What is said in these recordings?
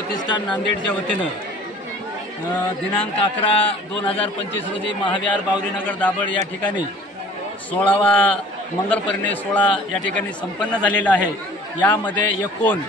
प्रतिष्ठान नांदेडच्या वतीनं दिनांक 11/2025 रोजी महाविहार बावरीनगर दाभड या ठिकाणी 16वा मंगलपरिणय सोहळा या ठिकाणी संपन्न झालेला आहे। यामध्ये एकूण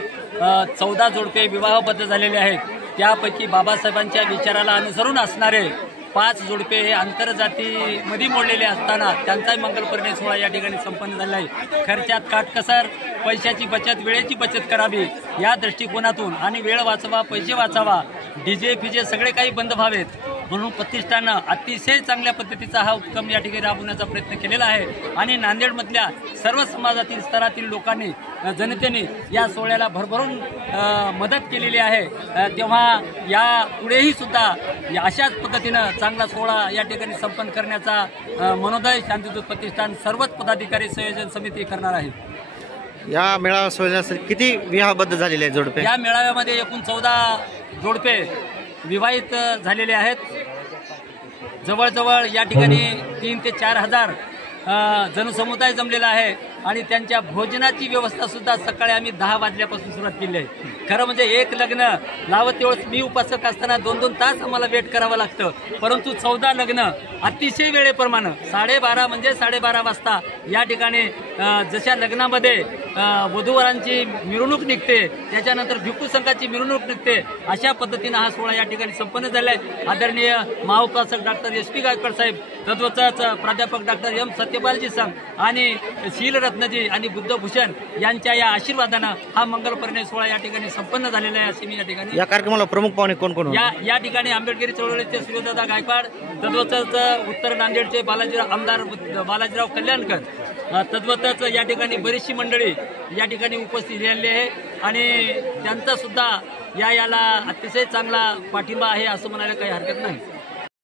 14 जोडपे विवाहबद्ध झालेले आहेत। त्यापैकी बाबासाहेबांच्या विचाराला अनुसरून असणारे 5 जोडपे हे आंतरजातीमध्ये मोडलेले असताना त्यांचाही मंगलपरिणय सोहळा या ठिकाणी संपन्न झाला आहे। खर्चात काटकसर, पैशाची बचत, वेळेची बचत करावी या दृष्टिकोनातून आणि वेळ वाचवा, पैसे वाचावा, डीजे फिजे सगळे काही बंद व्हावेत म्हणून प्रतिष्ठानं अतिशय चांगल्या पद्धतीचा हा उपक्रम या ठिकाणी राबवण्याचा प्रयत्न केलेला आहे। आणि नांदेडमधल्या सर्व समाजातील स्तरातील लोकांनी, जनतेने या सोहळ्याला भरभरून मदत केलेली आहे। तेव्हा या पुढेही सुद्धा अशाच पद्धतीनं चांगला सोहळा या ठिकाणी संपन्न करण्याचा मनोदय शांतिदूत प्रतिष्ठान सर्वच पदाधिकारी संयोजन समिती करणार आहे। या मेळावा सोहळ्यासाठी किती विवाहबद्ध झालेले आहेत जोडपे? या मेळाव्यामध्ये एकूण 14 जोडपे विवाहित झालेले आहेत। जवळजवळ या ठिकाणी 3 ते 4 हजार जनसमुदाय जमलेला आहे आणि त्यांच्या भोजनाची व्यवस्था सुद्धा सकाळी आम्ही 10 वाजल्यापासून सुरुवात केली आहे। खरं म्हणजे एक लग्न लावत तेवढंच मी उपासक असताना 2-2 तास आम्हाला वेट करावं लागतं, परंतु 14 लग्न अतिशय वेळेप्रमाणे 12:30 म्हणजे 12:30 वाजता या ठिकाणी जशा लग्नामध्ये वधूवरांची मिरवणूक निघते, त्याच्यानंतर भिक्खू संघाची मिरवणूक निघते, अशा पद्धतीनं हा सोहळा या ठिकाणी संपन्न झाला आहे। आदरणीय महाउपासक डॉक्टर SP गायकवाड साहेब, तद्वतच प्राध्यापक डॉक्टर M सत्यपालजी संघ आणि शीलरत्नजी आणि बुद्धभूषण यांच्या या आशीर्वादानं हा मंगलपरिणय सोहळा या ठिकाणी संपन्न झालेला आहे। असे मी या ठिकाणी या कार्यक्रमाला प्रमुख पाहुणे कोण कोण? या ठिकाणी आंबेडकरी चळवळीचे सूर्यदादा गायकवाड, तद्वतच उत्तर नांदेडचे आमदार बालाजीराव कल्याणकर, तद्वतच या ठिकाणी बरीचशी मंडळी या ठिकाणी उपस्थित राहिली आहे आणि त्यांचा सुद्धा याला अतिशय चांगला पाठिंबा आहे असं म्हणायला काही हरकत नाही।